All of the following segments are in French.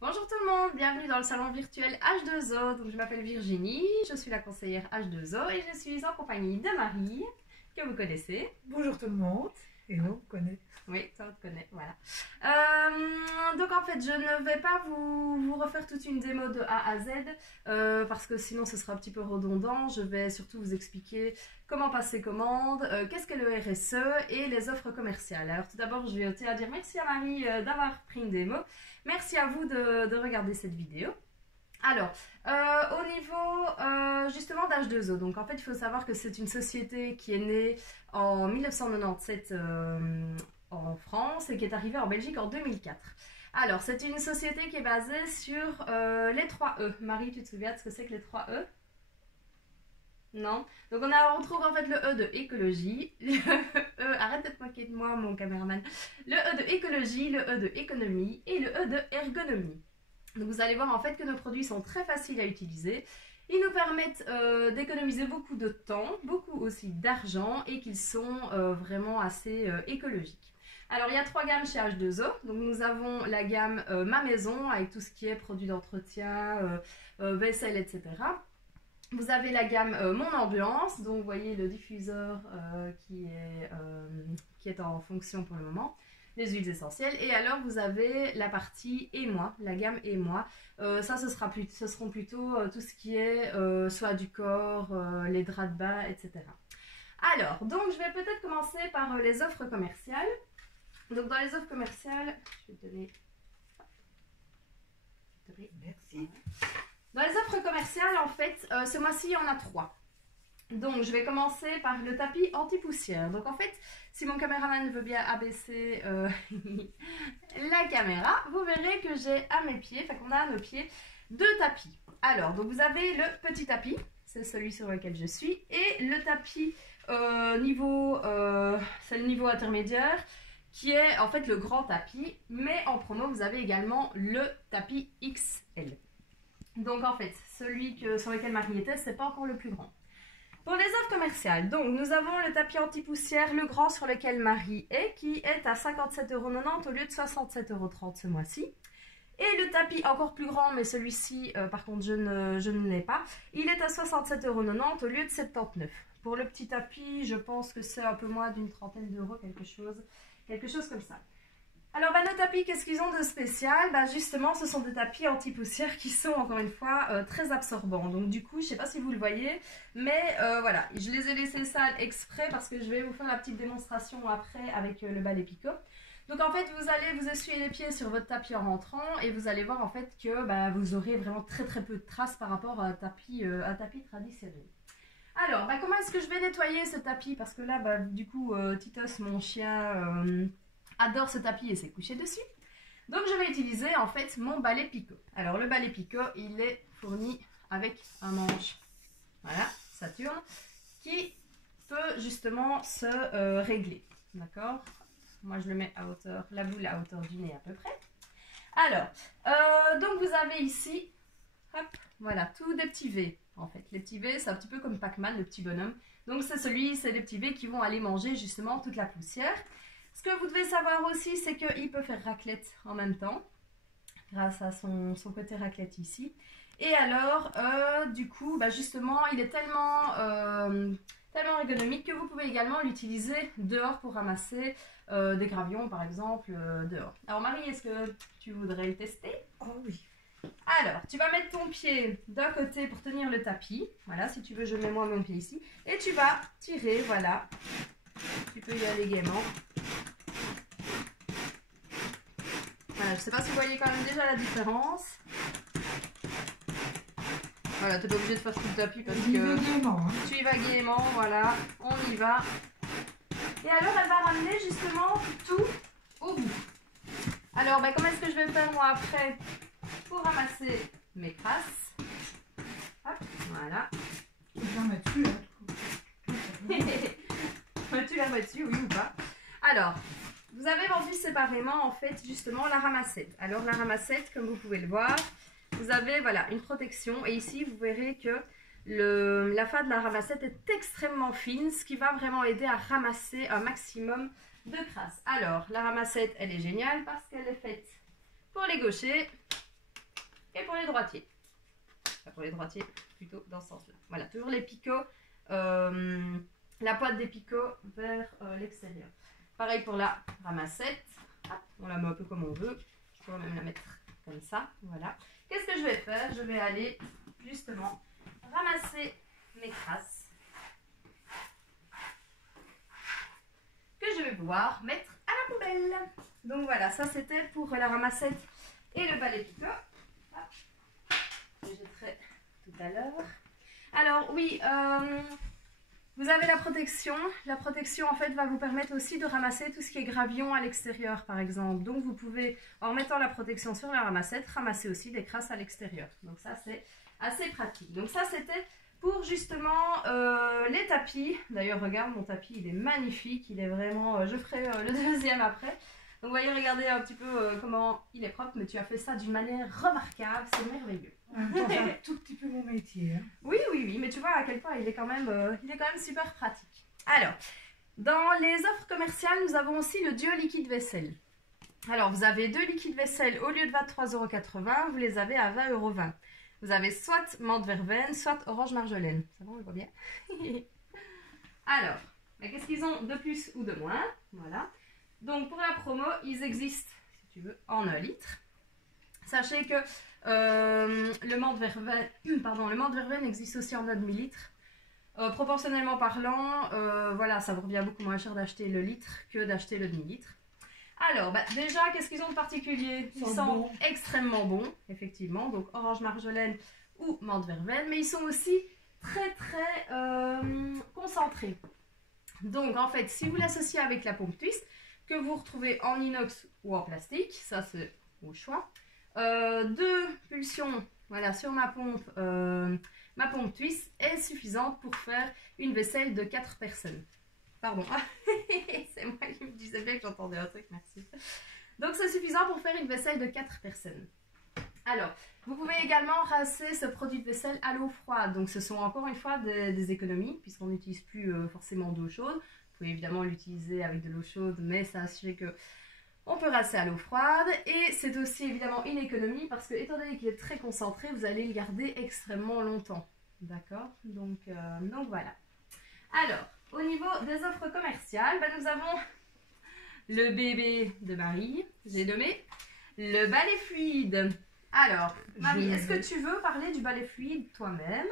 Bonjour tout le monde, bienvenue dans le salon virtuel H2O. Donc, je m'appelle Virginie, je suis la conseillère H2O et je suis en compagnie de Marie, que vous connaissez. Bonjour tout le monde. Et on connaît. Oui, toi on te connaît, voilà. Donc en fait, je ne vais pas vous refaire toute une démo de A à Z parce que sinon ce sera un petit peu redondant. Je vais surtout vous expliquer comment passer commande, qu'est-ce qu'est le RSE et les offres commerciales. Alors tout d'abord, je vais à dire merci à Marie d'avoir pris une démo. Merci à vous de regarder cette vidéo. Alors, au niveau justement d'H2O, donc en fait il faut savoir que c'est une société qui est née en 1997 en France et qui est arrivée en Belgique en 2004. Alors, c'est une société qui est basée sur les 3 E. Marie, tu te souviens de ce que c'est que les 3 E? Non. Donc on retrouve en fait le E de écologie, le E, arrête de te moquer de moi mon caméraman, le E de écologie, le E de économie et le E de ergonomie. Donc vous allez voir en fait que nos produits sont très faciles à utiliser. Ils nous permettent d'économiser beaucoup de temps, beaucoup aussi d'argent et qu'ils sont vraiment assez écologiques. Alors il y a 3 gammes chez H2O. Donc nous avons la gamme Ma Maison avec tout ce qui est produits d'entretien, vaisselle, etc. Vous avez la gamme Mon Ambiance, donc vous voyez le diffuseur qui est en fonction pour le moment. Les huiles essentielles. Et alors vous avez la partie émoi, la gamme émoi. Ça ce seront plutôt tout ce qui est soie du corps, les draps de bain, etc. Alors, donc je vais peut-être commencer par les offres commerciales. Donc dans les offres commerciales, je vais te donner... Merci. Dans les offres commerciales, en fait, ce mois-ci, il y en a 3. Donc, je vais commencer par le tapis anti-poussière. Donc, en fait, si mon caméraman veut bien abaisser la caméra, vous verrez que j'ai à mes pieds, enfin qu'on a à nos pieds, 2 tapis. Alors, donc vous avez le petit tapis, c'est celui sur lequel je suis, et le tapis c'est le niveau intermédiaire, qui est en fait le grand tapis, mais en promo, vous avez également le tapis XL. Donc, en fait, celui sur lequel Marie était, c'est pas encore le plus grand. Pour les offres commerciales, donc nous avons le tapis anti-poussière, le grand sur lequel Marie est, qui est à 57,90 € au lieu de 67,30 € ce mois-ci. Et le tapis encore plus grand, mais celui-ci, par contre, je ne l'ai pas, il est à 67,90 € au lieu de 79 €. Pour le petit tapis, je pense que c'est un peu moins d'une trentaine d'euros, quelque chose comme ça. Alors, nos tapis, qu'est-ce qu'ils ont de spécial? Justement, ce sont des tapis anti-poussière qui sont, encore une fois, très absorbants. Donc, du coup, je ne sais pas si vous le voyez, mais voilà, je les ai laissés sales exprès parce que je vais vous faire la petite démonstration après avec le balai Picot. Donc, en fait, vous allez vous essuyer les pieds sur votre tapis en rentrant et vous allez voir, en fait, que vous aurez vraiment très peu de traces par rapport à un tapis traditionnel. Alors, comment est-ce que je vais nettoyer ce tapis? Parce que là, du coup, Titos, mon chien... adore ce tapis et s'est couché dessus. Donc je vais utiliser en fait mon balai Picot. Alors le balai Picot, il est fourni avec un manche, voilà, Saturne, qui peut justement se régler. D'accord? Moi je le mets à hauteur, la boule à hauteur du nez à peu près. Alors, donc vous avez ici, hop, voilà, tous des petits V. En fait, les petits V, c'est un petit peu comme Pac-Man, le petit bonhomme. Donc c'est les petits V qui vont aller manger justement toute la poussière. Ce que vous devez savoir aussi, c'est qu'il peut faire raclette en même temps, grâce à son côté raclette ici. Et alors, du coup, justement, il est tellement ergonomique que vous pouvez également l'utiliser dehors pour ramasser des gravillons, par exemple, dehors. Alors Marie, est-ce que tu voudrais le tester? Oh oui. Alors, tu vas mettre ton pied d'un côté pour tenir le tapis. Voilà, si tu veux, je mets moi mon pied ici. Et tu vas tirer, voilà. Tu peux y aller gaiement. Voilà, je ne sais pas si vous voyez quand même déjà la différence. Voilà, tu n'es pas obligé de faire tout le tapis parce que tu y vas gaiement, voilà, on y va. Et alors, elle va ramener justement tout au bout. Alors, comment est-ce que je vais faire moi après pour ramasser mes crasses? Hop, voilà. Je vais mettre dessus, hein. Tu la mets dessus, oui ou pas? Alors, vous avez vendu séparément en fait justement la ramassette. Alors la ramassette, comme vous pouvez le voir, vous avez voilà une protection et ici vous verrez que la fin de la ramassette est extrêmement fine, ce qui va vraiment aider à ramasser un maximum de crasse. Alors la ramassette, elle est géniale parce qu'elle est faite pour les gauchers pour les droitiers. Enfin, pour les droitiers, plutôt dans ce sens-là. Voilà, toujours les picots, la pointe des picots vers l'extérieur. Pareil pour la ramassette. Hop, on la met un peu comme on veut. Je pourrais même la mettre comme ça. Voilà. Qu'est-ce que je vais faire? Je vais aller justement ramasser mes crasses que je vais pouvoir mettre à la poubelle. Donc voilà, ça c'était pour la ramassette et le balai picot. Je jetterai tout à l'heure. Alors oui, vous avez la protection. La protection en fait va vous permettre aussi de ramasser tout ce qui est gravillon à l'extérieur par exemple. Donc vous pouvez, en mettant la protection sur la ramassette, ramasser aussi des crasses à l'extérieur. Donc ça c'est assez pratique. Donc ça c'était pour justement les tapis. D'ailleurs regarde mon tapis, il est magnifique. Il est vraiment, je ferai le deuxième après. Donc vous voyez, regardez un petit peu comment il est propre. Mais tu as fait ça d'une manière remarquable, c'est merveilleux. En même temps, c'est un tout petit peu mon métier. Hein. Oui, mais tu vois à quel point il est quand même super pratique. Alors, dans les offres commerciales, nous avons aussi le duo liquide vaisselle. Alors, vous avez 2 liquides vaisselle au lieu de 23,80 €, vous les avez à 20,20 €. Vous avez soit menthe verveine, soit orange marjolaine. Ça va, on le voit bien. Alors, qu'est-ce qu'ils ont de plus ou de moins? Voilà. Donc, pour la promo, ils existent, si tu veux, en 1 litre. Sachez que le menthe verveine existe aussi en 1 demi-litre. Proportionnellement parlant, voilà, ça vous revient beaucoup moins cher d'acheter le litre que d'acheter le demi-litre. Alors, déjà, qu'est-ce qu'ils ont de particulier? Ils sont extrêmement bons, effectivement. Donc, orange marjolaine ou menthe verveine. Mais ils sont aussi très, très concentrés. Donc, en fait, si vous l'associez avec la pompe twist, que vous retrouvez en inox ou en plastique, ça c'est au choix. 2 pulsions, voilà, sur ma pompe twist est suffisante pour faire une vaisselle de 4 personnes. Pardon, c'est moi qui me disais bien que j'entendais un truc, merci. Donc c'est suffisant pour faire une vaisselle de 4 personnes. Alors, vous pouvez également rincer ce produit de vaisselle à l'eau froide. Donc ce sont encore une fois des économies, puisqu'on n'utilise plus forcément d'eau chaude. Vous pouvez évidemment l'utiliser avec de l'eau chaude, mais sachez que on peut rincer à l'eau froide. Et c'est aussi évidemment une économie, parce que étant donné qu'il est très concentré, vous allez le garder extrêmement longtemps. D'accord, donc voilà. Alors, au niveau des offres commerciales, nous avons le bébé de Marie, j'ai nommé le balai fluide. Alors, Marie, est-ce que tu veux parler du balai fluide toi-même?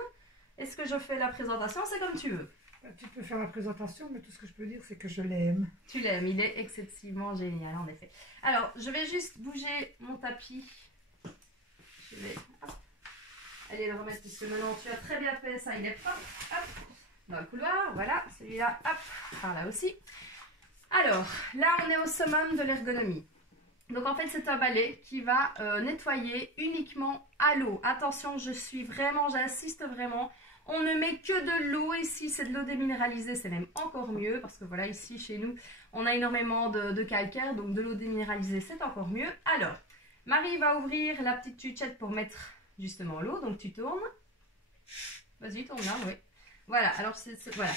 Est-ce que je fais la présentation? C'est comme tu veux. Tu peux faire la présentation, mais tout ce que je peux dire, c'est que je l'aime. Tu l'aimes, il est excessivement génial, en effet. Alors, je vais juste bouger mon tapis. Je vais aller le remettre, puisque maintenant tu as très bien fait ça, il est propre. Hop, dans le couloir, voilà, celui-là, hop, par là aussi. Alors, là, on est au summum de l'ergonomie. Donc, en fait, c'est un balai qui va nettoyer uniquement à l'eau. Attention, j'insiste vraiment. On ne met que de l'eau ici, c'est de l'eau déminéralisée, c'est même encore mieux. Parce que voilà, ici, chez nous, on a énormément de calcaire, donc de l'eau déminéralisée, c'est encore mieux. Alors, Marie va ouvrir la petite tuchette pour mettre justement l'eau. Donc, tu tournes. Vas-y, tourne là, oui. Voilà, alors voilà.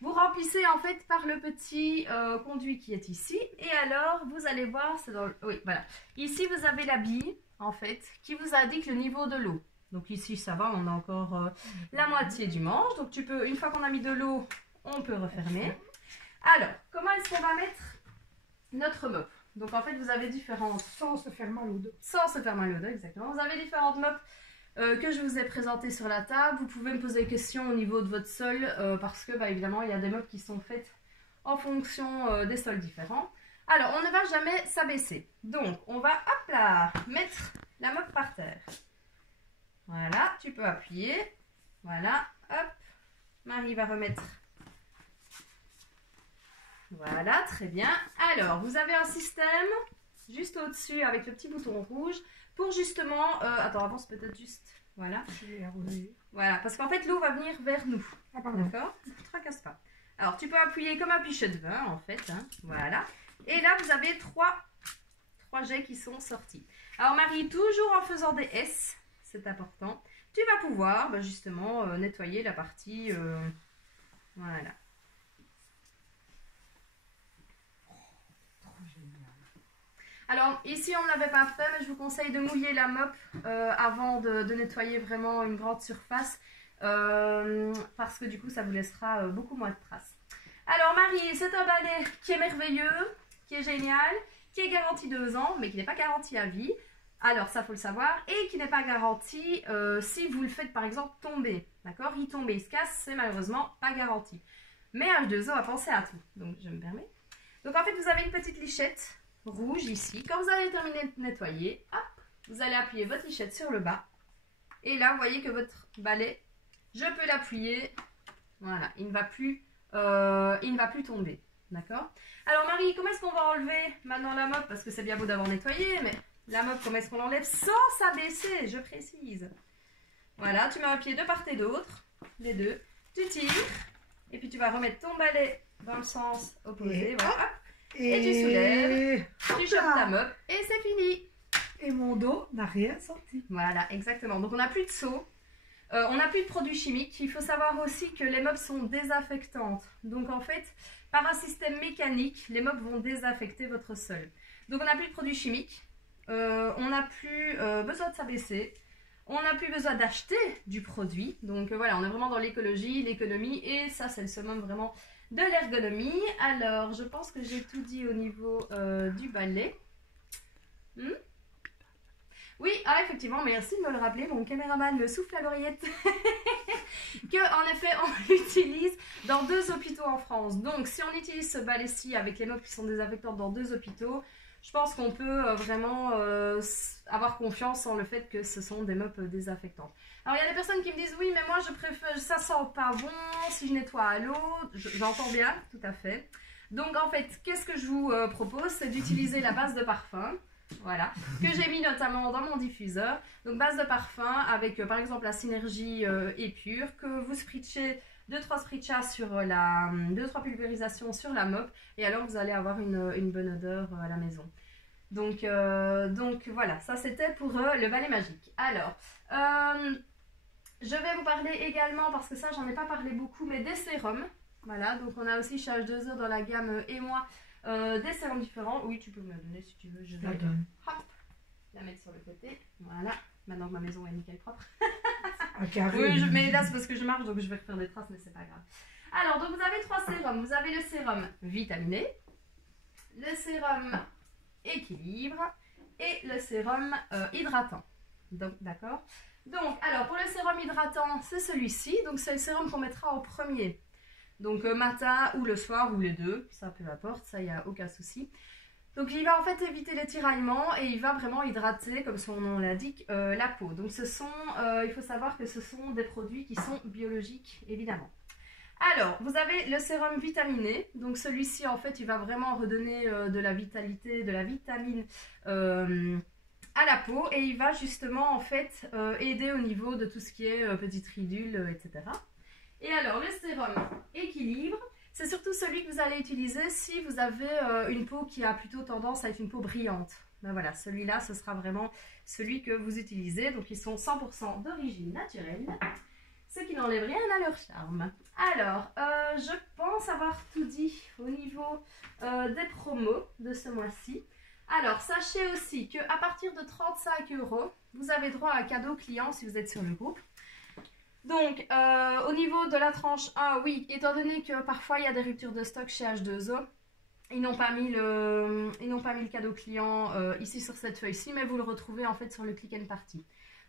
Vous remplissez en fait par le petit conduit qui est ici. Et alors, vous allez voir, c'est dans le... Oui, voilà. Ici, vous avez la bille, en fait, qui vous indique le niveau de l'eau. Donc ici, ça va, on a encore la moitié du manche. Donc tu peux, une fois qu'on a mis de l'eau, on peut refermer. Alors, comment est-ce qu'on va mettre notre mop? Donc en fait, vous avez différentes... Sans se faire mal au dos. Sans se faire mal au dos, exactement. Vous avez différentes mops que je vous ai présentées sur la table. Vous pouvez me poser des questions au niveau de votre sol parce que, évidemment, il y a des mops qui sont faites en fonction des sols différents. Alors, on ne va jamais s'abaisser. Donc, on va, hop là, mettre la mop par terre. Voilà, tu peux appuyer. Voilà, hop. Marie va remettre. Voilà, très bien. Alors, vous avez un système juste au-dessus avec le petit bouton rouge pour justement... attends, avance peut-être juste. Voilà. Voilà, parce qu'en fait, l'eau va venir vers nous. Ah, pardon. D'accord? Ne te tracasse pas. Alors, tu peux appuyer comme un pichet de vin, en fait. Hein. Voilà. Et là, vous avez trois jets qui sont sortis. Alors, Marie, toujours en faisant des S, c'est important, tu vas pouvoir justement nettoyer la partie... voilà. Alors ici on ne l'avait pas fait, mais je vous conseille de mouiller la mop avant de nettoyer vraiment une grande surface, parce que du coup ça vous laissera beaucoup moins de traces. Alors Marie, c'est un balai qui est merveilleux, qui est génial, qui est garanti 2 ans, mais qui n'est pas garanti à vie. Alors ça faut le savoir, et qui n'est pas garanti si vous le faites par exemple tomber, d'accord? Il tombe et il se casse, c'est malheureusement pas garanti. Mais H2O a pensé à tout, donc je me permets. Donc en fait vous avez une petite lichette rouge ici. Quand vous allez terminer de nettoyer, hop, vous allez appuyer votre lichette sur le bas. Et là vous voyez que votre balai, je peux l'appuyer, voilà, il ne va plus tomber, d'accord? Alors Marie, comment est-ce qu'on va enlever maintenant la mop? Parce que c'est bien beau d'avoir nettoyé, mais la mop, comment est-ce qu'on l'enlève sans s'abaisser, je précise. Voilà, tu mets un pied de part et d'autre, les deux, tu tires, et puis tu vas remettre ton balai dans le sens opposé, Et voilà, et tu soulèves, tu chopes ta mop, et c'est fini. Et mon dos n'a rien senti. Voilà, exactement. Donc on n'a plus de seau, on n'a plus de produits chimiques. Il faut savoir aussi que les mops sont désaffectantes. Donc en fait, par un système mécanique, les mops vont désaffecter votre sol. Donc on n'a plus de produits chimiques. On n'a plus besoin de s'abaisser, on n'a plus besoin d'acheter du produit, donc voilà, on est vraiment dans l'écologie, l'économie, et ça c'est le summum vraiment de l'ergonomie. Alors je pense que j'ai tout dit au niveau du balai. Oui, ah effectivement, merci de me le rappeler, mon caméraman me souffle à l'oreillette que en effet on l'utilise dans 2 hôpitaux en France. Donc si on utilise ce balai-ci avec les mops qui sont désaffectantes dans 2 hôpitaux, je pense qu'on peut vraiment avoir confiance en le fait que ce sont des mops désaffectantes. Alors il y a des personnes qui me disent oui mais moi je préfère, ça sent pas bon si je nettoie à l'eau, j'entends bien, tout à fait. Donc en fait qu'est-ce que je vous propose, c'est d'utiliser la base de parfum, voilà, que j'ai mis notamment dans mon diffuseur. Donc base de parfum avec par exemple la synergie épure que vous spritchez 2-3 spritchas sur 2-3 pulvérisations sur la mop, et alors vous allez avoir une bonne odeur à la maison. Donc voilà, ça c'était pour le balai magique. Alors, je vais vous parler également, parce que ça j'en ai pas parlé beaucoup, mais des sérums. Voilà, donc on a aussi chez H2O dans la gamme et moi des sérums différents. Oui, tu peux me la donner si tu veux, je vais hop, la mettre sur le côté. Voilà, maintenant que ma maison est nickel propre. Oui, mais là c'est parce que je marche, donc je vais refaire des traces, mais c'est pas grave. Alors, donc vous avez 3 sérums. Vous avez le sérum vitaminé, le sérum équilibre et le sérum hydratant. Donc, d'accord. Donc, alors pour le sérum hydratant, c'est celui-ci. Donc, c'est le sérum qu'on mettra en premier. Donc, matin ou le soir ou les deux, ça peu importe, ça il n'y a aucun souci. Donc il va en fait éviter les tiraillements et il va vraiment hydrater, comme son nom l'indique, la peau. Donc il faut savoir que ce sont des produits qui sont biologiques, évidemment. Alors, vous avez le sérum vitaminé. Donc celui-ci, en fait, il va vraiment redonner de la vitalité, de la vitamine à la peau. Et il va justement, en fait, aider au niveau de tout ce qui est petites ridules, etc. Et alors, le sérum équilibre. C'est surtout celui que vous allez utiliser si vous avez une peau qui a plutôt tendance à être une peau brillante. Ben voilà, celui-là, ce sera vraiment celui que vous utilisez. Donc, ils sont 100% d'origine naturelle, ce qui n'enlève rien à leur charme. Alors, je pense avoir tout dit au niveau des promos de ce mois-ci. Alors, sachez aussi qu'à partir de 35 €, vous avez droit à un cadeau client si vous êtes sur le groupe. Donc, au niveau de la tranche 1, oui, étant donné que parfois il y a des ruptures de stock chez H2O, ils n'ont pas mis le cadeau client ici sur cette feuille-ci, mais vous le retrouvez en fait sur le Click and Party.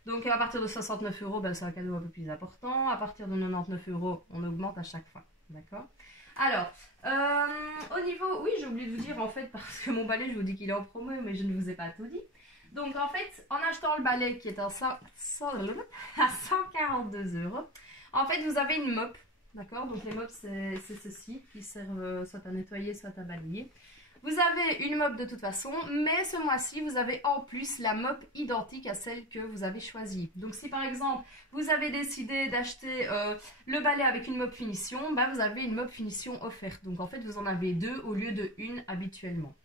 Donc, à partir de 69 €, ben, c'est un cadeau un peu plus important. À partir de 99 €, on augmente à chaque fois. D'accord? Alors, au niveau... Oui, j'ai oublié de vous dire en fait, parce que mon balai, je vous dis qu'il est en promo, mais je ne vous ai pas tout dit. Donc en fait, en achetant le balai qui est à 142 €, en fait vous avez une mop, d'accord? Donc les mops c'est ceci qui servent soit à nettoyer, soit à balayer. Vous avez une mop de toute façon, mais ce mois-ci vous avez en plus la mop identique à celle que vous avez choisie. Donc si par exemple vous avez décidé d'acheter le balai avec une mop finition, bah, vous avez une mop finition offerte. Donc en fait vous en avez 2 au lieu de 1 habituellement.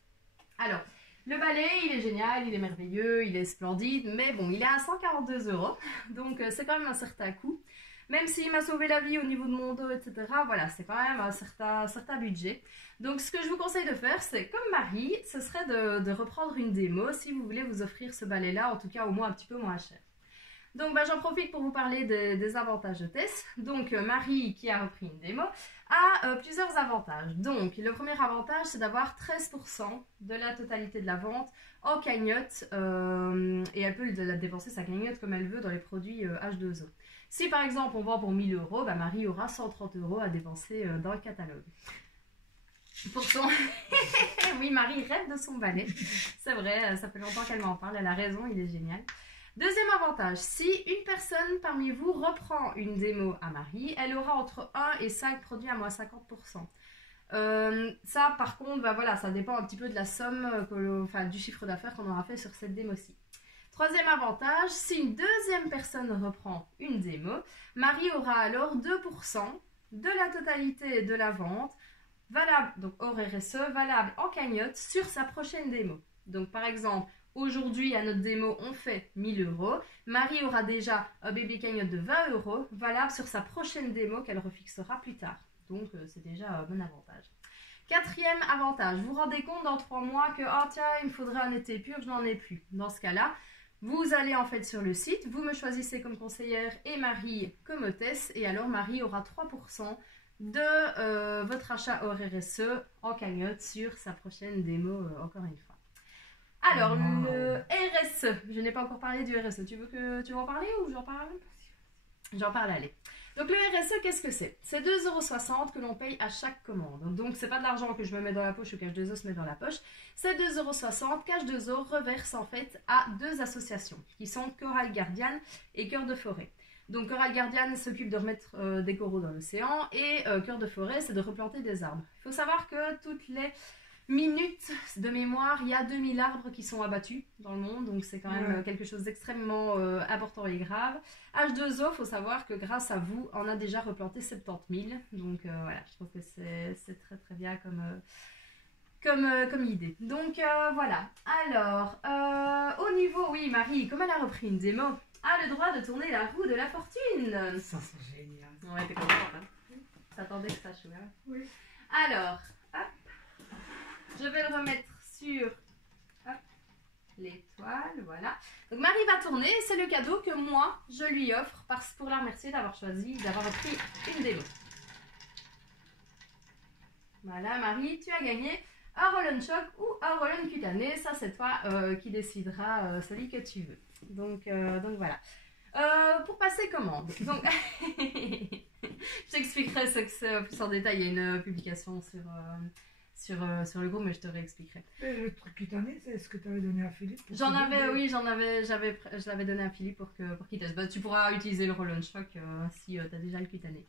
Alors, le balai, il est génial, il est merveilleux, il est splendide, mais bon, il est à 142 €, donc c'est quand même un certain coût. Même s'il m'a sauvé la vie au niveau de mon dos, etc., voilà, c'est quand même un certain budget. Donc ce que je vous conseille de faire, c'est comme Marie, ce serait de reprendre une démo si vous voulez vous offrir ce balai-là, en tout cas au moins un petit peu moins cher. Donc j'en profite pour vous parler des avantages de Tess. Donc Marie, qui a repris une démo, a plusieurs avantages. Donc le premier avantage, c'est d'avoir 13% de la totalité de la vente en cagnotte et elle peut dépenser sa cagnotte comme elle veut dans les produits H2O. Si par exemple on vend pour 1000 €, bah, Marie aura 130 € à dépenser dans le catalogue. Pour son... oui, Marie rêve de son balai. C'est vrai, ça fait longtemps qu'elle m'en parle, elle a raison, il est génial. Deuxième avantage, si une personne parmi vous reprend une démo à Marie, elle aura entre 1 et 5 produits à moins 50%. Ça, par contre, bah voilà, ça dépend un petit peu de la somme, du chiffre d'affaires qu'on aura fait sur cette démo-ci. Troisième avantage, si une deuxième personne reprend une démo, Marie aura alors 2% de la totalité de la vente, valable, donc hors RSE, valable en cagnotte sur sa prochaine démo. Donc par exemple, aujourd'hui, à notre démo, on fait 1000 €. Marie aura déjà un bébé cagnotte de 20 € valable sur sa prochaine démo qu'elle refixera plus tard. Donc, c'est déjà un bon avantage. Quatrième avantage, vous vous rendez compte dans 3 mois que, oh tiens, il me faudrait un été pur, je n'en ai plus. Dans ce cas-là, vous allez en fait sur le site, vous me choisissez comme conseillère et Marie comme hôtesse. Et alors, Marie aura 3% de votre achat hors RSE en cagnotte sur sa prochaine démo, encore une fois. Alors, le RSE, je n'ai pas encore parlé du RSE. Tu veux en parler ou j'en parle? J'en parle, allez. Donc, le RSE, qu'est-ce que c'est? C'est 2,60 € que l'on paye à chaque commande. Donc, c'est pas de l'argent que je me mets dans la poche ou Cash2O se met dans la poche. C'est 2,60 €. Cash2O reverse en fait à 2 associations qui sont Coral Guardian et Cœur de Forêt. Donc, Coral Guardian s'occupe de remettre des coraux dans l'océan et Cœur de Forêt, c'est de replanter des arbres. Il faut savoir que toutes les minutes de mémoire, il y a 2000 arbres qui sont abattus dans le monde, donc c'est quand même quelque chose d'extrêmement important et grave. H2O, il faut savoir que grâce à vous, on a déjà replanté 70 000, donc voilà, je trouve que c'est très très bien comme idée. Donc voilà, alors, au niveau, oui, Marie, comme elle a repris une démo, a le droit de tourner la roue de la fortune. Ça, c'est génial. Ouais, t'es contente, hein? T'attendais que ça choue, hein? Oui. Alors, hop. Je vais le remettre sur l'étoile, voilà. Donc Marie va tourner, c'est le cadeau que moi, je lui offre pour la remercier d'avoir repris une démo. Voilà Marie, tu as gagné un roll-on choc ou un roll-on cutané, ça c'est toi qui décidera celui que tu veux. Donc voilà. Pour passer commande, donc je t'expliquerai ce que c'est plus en détail, il y a une publication sur le groupe, mais je te réexpliquerai. Et le truc cutané, c'est ce que tu avais donné à Philippe? Je l'avais donné à Philippe pour qu'il teste. Bah, tu pourras utiliser le roll-on choc si tu as déjà le cutané.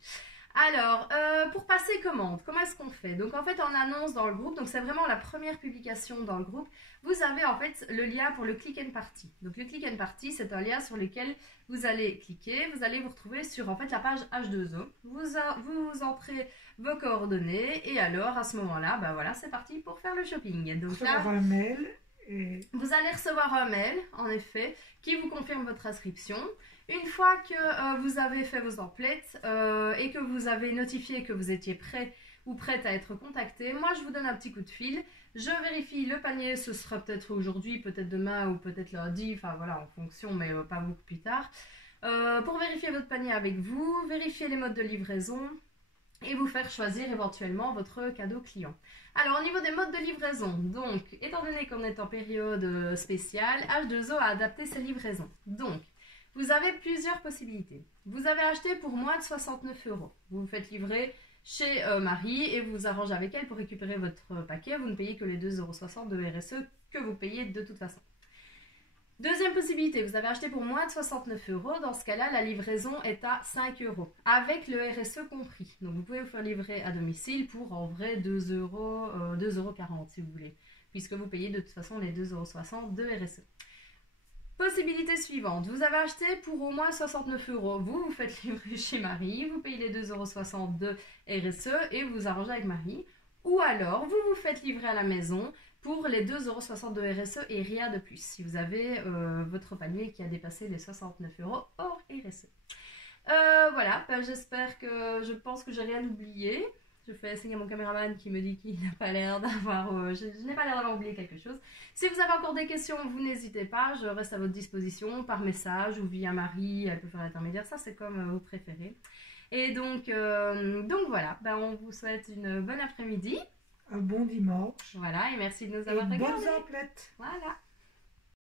Alors, pour passer commande, comment est-ce qu'on fait? Donc en fait, on annonce dans le groupe, donc c'est vraiment la première publication dans le groupe. Vous avez en fait le lien pour le click and party. Donc le click and party, c'est un lien sur lequel vous allez cliquer, vous allez vous retrouver sur en fait la page H2O. Vous entrez vos coordonnées et alors à ce moment-là, bah voilà, c'est parti pour faire le shopping. Donc là, un mail et... vous allez recevoir un mail, en effet, qui vous confirme votre inscription. Une fois que vous avez fait vos templates et que vous avez notifié que vous étiez prêt ou prête à être contacté, moi je vous donne un petit coup de fil. Je vérifie le panier, ce sera peut-être aujourd'hui, peut-être demain ou peut-être lundi, enfin voilà, en fonction, mais pas beaucoup plus tard. Pour vérifier votre panier avec vous, vérifier les modes de livraison et vous faire choisir éventuellement votre cadeau client. Alors au niveau des modes de livraison, donc étant donné qu'on est en période spéciale, H2O a adapté ses livraisons. Donc, vous avez plusieurs possibilités. Vous avez acheté pour moins de 69 €. Vous vous faites livrer chez Marie et vous vous arrangez avec elle pour récupérer votre paquet. Vous ne payez que les 2,60 € de RSE que vous payez de toute façon. Deuxième possibilité, vous avez acheté pour moins de 69 €. Dans ce cas-là, la livraison est à 5 € avec le RSE compris. Donc vous pouvez vous faire livrer à domicile pour en vrai 2,40 € si vous voulez, puisque vous payez de toute façon les 2,60 € de RSE. Possibilité suivante, vous avez acheté pour au moins 69 €, vous faites livrer chez Marie, vous payez les 2,60 € de RSE et vous vous arrangez avec Marie. Ou alors, vous vous faites livrer à la maison pour les 2,60 € de RSE et rien de plus, si vous avez votre panier qui a dépassé les 69 € hors RSE. Voilà, ben, j'espère que... Je pense que j'ai rien oublié. Je fais signe à mon caméraman qui me dit qu'il n'a pas l'air d'avoir... je n'ai pas l'air d'avoir oublié quelque chose. Si vous avez encore des questions, vous n'hésitez pas. Je reste à votre disposition par message ou via Marie. Elle peut faire l'intermédiaire. Ça, c'est comme vous préférez. Et donc voilà. Ben, on vous souhaite une bonne après-midi. Un bon dimanche. Voilà. Et merci de nous Et avoir bonnes regardés. emplettes. Voilà.